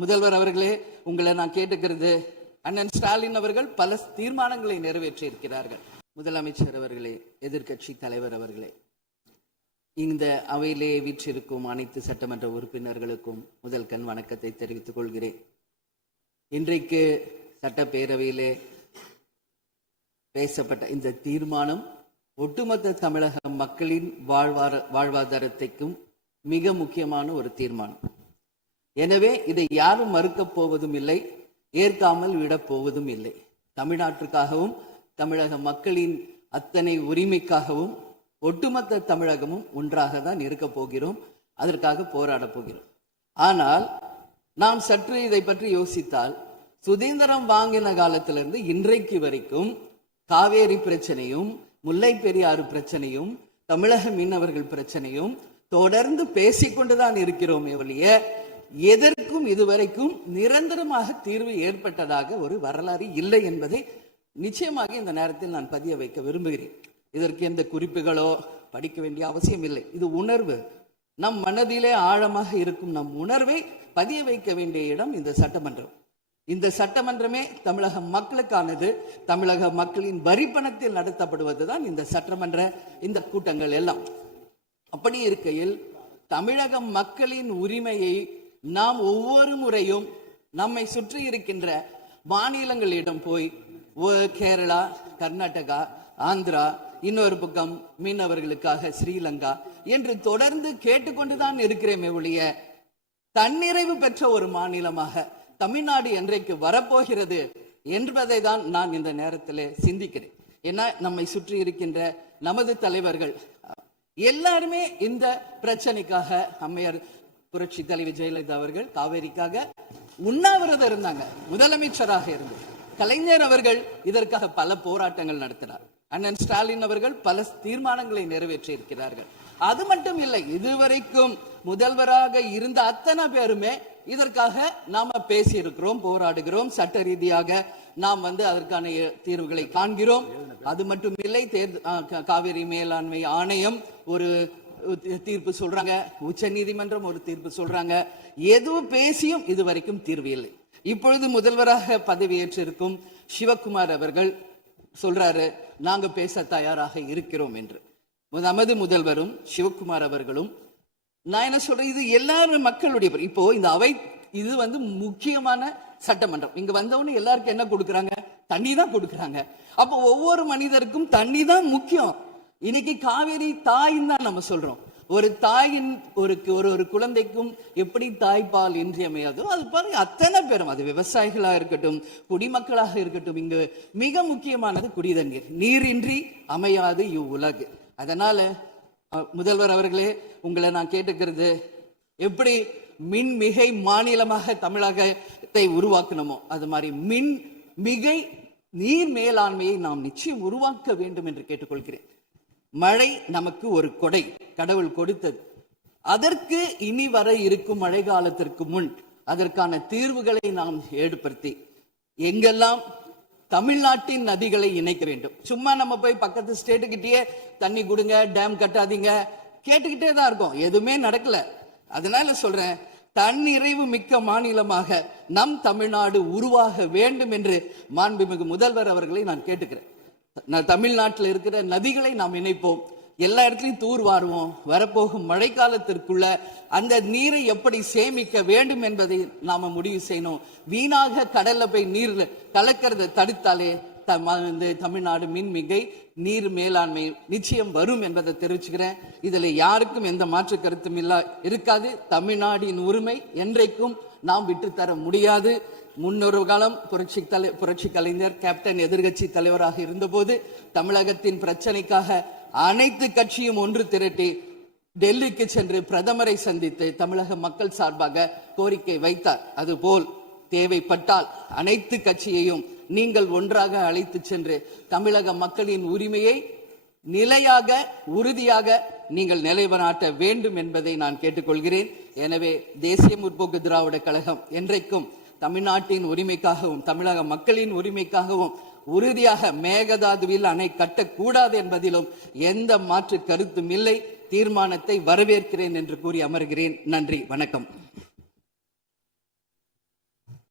முதல்வர் அவர்களே, உங்களை நான் கேட்டுக்கிறது, அண்ணன் ஸ்டாலின் அவர்கள் பல தீர்மானங்களை நிறைவேற்றி இருக்கிறார்கள். முதலமைச்சர் அவர்களே, எதிர்கட்சி தலைவர் அவர்களே, இந்த அவையிலே வீற்றிருக்கும் அனைத்து சட்டமன்ற உறுப்பினர்களுக்கும் முதல் கண் வணக்கத்தை தெரிவித்துக் கொள்கிறேன். இன்றைக்கு சட்டப்பேரவையிலே பேசப்பட்ட இந்த தீர்மானம் ஒட்டுமொத்த தமிழக மக்களின் வாழ்வாதாரத்திற்கும் மிக முக்கியமான ஒரு தீர்மானம். எனவே இதை யாரும் மறுக்கப் போவதும் இல்லை, ஏற்காமல் விடப் போவதும் இல்லை. தமிழ்நாட்டிற்காகவும் தமிழக மக்களின் அத்தனை உரிமைக்காகவும் ஒட்டுமொத்த தமிழகமும் ஒன்றாக தான் இருக்க போகிறோம், அதற்காக போராட போகிறோம். ஆனால் நாம் சற்று இதை பற்றி யோசித்தால், சுதந்திரம் வாங்கின காலத்திலிருந்து இன்றைக்கு வரைக்கும் காவேரி பிரச்சனையும் முல்லை பெரியாறு பிரச்சனையும் தமிழக மீனவர்கள் பிரச்சனையும் தொடர்ந்து பேசிக்கொண்டுதான் இருக்கிறோம். ஒழிய எதற்கும் இதுவரைக்கும் நிரந்தரமாக தீர்வு ஏற்பட்டதாக ஒரு வரலாறு இல்லை என்பதை நிச்சயமாக இந்த நேரத்தில் நான் பதிய வைக்க விரும்புகிறேன். இதற்கு எந்த குறிப்புகளோ படிக்க வேண்டிய அவசியம் இல்லை. இது உணர்வு, நம் மனதிலே ஆழமாக இருக்கும் நம் உணர்வை பதிய வைக்க வேண்டிய இடம் இந்த சட்டமன்றம். இந்த சட்டமன்றமே தமிழக மக்களுக்கானது. தமிழக மக்களின் வரி பணத்தில் நடத்தப்படுவதுதான் இந்த சட்டமன்ற இந்த கூட்டங்கள் எல்லாம். அப்படி இருக்கையில் தமிழக மக்களின் உரிமையை நாம் ஒவ்வொரு முறையும் நம்மை சுற்றி இருக்கின்ற மாநிலங்களிடம் போய் கேரளா, கர்நாடகா, ஆந்திரா, இன்னொரு பக்கம் மீனவர்களுக்காக ஸ்ரீலங்கா என்று தொடர்ந்து கேட்டுக்கொண்டுதான் இருக்கிறேன். ஒழிய தன்னிறைவு பெற்ற ஒரு மாநிலமாக தமிழ்நாடு என்றைக்கு வரப்போகிறது என்பதை தான் நான் இந்த நேரத்தில் சிந்திக்கிறேன். ஏன்னா நம்மை சுற்றி இருக்கின்ற நமது தலைவர்கள் எல்லாருமே இந்த பிரச்சனைக்காக, அம்மையார் புரட்சி தலைவி ஜெயலலிதா அவர்கள் காவேரிக்காக உண்ணாவிரதம் இருந்தாங்க, முதலமைச்சராக இருந்து. கலைஞர் அவர்கள் இதற்காக பல போராட்டங்கள் நடத்தினார். அண்ணன் ஸ்டாலின் அவர்கள் பல தீர்மானங்களை நிறைவேற்றி இருக்கிறார்கள். அது மட்டும் இல்லை, இதுவரைக்கும் முதல்வராக இருந்த அத்தனை பேருமே இதற்காக நாம பேசி இருக்கிறோம், போராடுகிறோம், சட்ட ரீதியாக நாம் அதற்கான தீர்வுகளை காண்கிறோம். அது மட்டும் இல்லை, காவிரி மேலாண்மை ஆணையம் ஒரு தீர்ப்பு சொல்றாங்க, உச்ச நீதிமன்றம் ஒரு தீர்ப்பு சொல்றாங்க. எதுவும் பேசியும் இதுவரைக்கும் தீர்வு இல்லை. இப்பொழுது முதல்வராக பதவியேற்றிருக்கும் சிவகுமார் அவர்கள் சொல்றாரு, நாங்க பேச தயாராக இருக்கிறோம் என்று. நமது முதல்வரும் சிவகுமார் அவர்களும், நான் என்ன சொல்றேன், இது எல்லாரும் மக்களுடைய, இப்போ இந்த அவை இது முக்கியமான சட்டமன்றம். இங்க வந்தவொன்னு எல்லாருக்கும் என்ன கொடுக்குறாங்க? தண்ணி தான் கொடுக்குறாங்க. அப்போ ஒவ்வொரு மனிதருக்கும் தண்ணி தான் முக்கியம். இன்னைக்கு காவேரி தாயின் தான் நம்ம சொல்றோம். ஒரு தாயின் ஒரு குழந்தைக்கும் எப்படி தாய்ப்பால் இன்றியமையாதோ அது பாருங்க, அத்தனை பேரும், அது விவசாயிகளாக இருக்கட்டும், குடிமக்களாக இருக்கட்டும், இங்கு மிக முக்கியமானது குடிதண்ணீர். நீரின்றி அமையாது இவ்வுலகு. அதனால முதல்வர் அவர்களே, உங்களை நான் கேட்டுக்கிறது, எப்படி மின் மிகை மாநிலமாக தமிழகத்தை உருவாக்கணுமோ அது மாதிரி மின் மிகை நீர் மேலாண்மையை நாம் நிச்சயம் உருவாக்க வேண்டும் என்று கேட்டுக்கொள்கிறேன். மழை நமக்கு ஒரு கொடை, கடவுள் கொடுத்தது. அதற்கு இனி வர இருக்கும் மழை காலத்திற்கு முன் அதற்கான தீர்வுகளை நாம் ஏற்படுத்தி எங்கெல்லாம் தமிழ்நாட்டின் நதிகளை இணைக்க வேண்டும். சும்மா நம்ம போய் பக்கத்து ஸ்டேட்டுக்கிட்டே தண்ணி கொடுங்க, டேம் கட்டாதீங்க கேட்டுக்கிட்டே தான் இருக்கோம், எதுவுமே நடக்கல. அதனால சொல்றேன், தன்னிறைவு மிக்க மாநிலமாக நம் தமிழ்நாடு உருவாக வேண்டும் என்று மாண்புமிகு முதல்வர் அவர்களை நான் கேட்டுக்கிறேன். தமிழ்நாட்டில் இருக்கிற நதிகளை நாம் இணைப்போம், எல்லா இடத்துலையும் தூர் வாருவோம். வரப்போகும் மழைக்காலத்திற்குள்ள அந்த நீரை எப்படி சேமிக்க வேண்டும் என்பதை நாம முடிவு செய்யணும். வீணாக கடல்ல போய் நீர் கலக்கிறத தடுத்தாலே தமிழ்நாடு மின்மிகை நீர் மேலாண்மை நிச்சயம் வரும் என்பதை தெரிவிச்சுக்கிறேன். இதுல யாருக்கும் எந்த மாற்று கருத்தும் இருக்காது. தமிழ்நாடின் உரிமை என்றைக்கும் நாம் விட்டுத்தர முடியாது. முன்னொரு காலம் புரட்சி கலைஞர் கேப்டன் எதிர்கட்சி தலைவராக இருந்தபோது தமிழகத்தின் பிரச்சனைக்காக அனைத்து கட்சியும் ஒன்று திரட்டி டெல்லிக்கு சென்று பிரதமரை சந்தித்து தமிழக மக்கள் சார்பாக கோரிக்கை வைத்தார். அதுபோல் தேவைப்பட்டால் அனைத்து கட்சியையும் நீங்கள் ஒன்றாக அழைத்து சென்று தமிழக மக்களின் உரிமையை நிலையாக உறுதியாக நீங்கள் நிலைநாட்ட வேண்டும் என்பதை நான் கேட்டுக்கொள்கிறேன். எனவே தேசிய முற்போக்கு திராவிட கழகம் என்றைக்கும் தமிழ்நாட்டின் உரிமைக்காகவும் தமிழக மக்களின் உரிமைக்காகவும் உறுதியாக மேகதாதுவில் அணை கட்டக்கூடாது என்பதிலும் எந்த மாற்று கருத்தும் இல்லை. தீர்மானத்தை வரவேற்கிறேன் என்று கூறி அமர்கிறேன். நன்றி, வணக்கம்.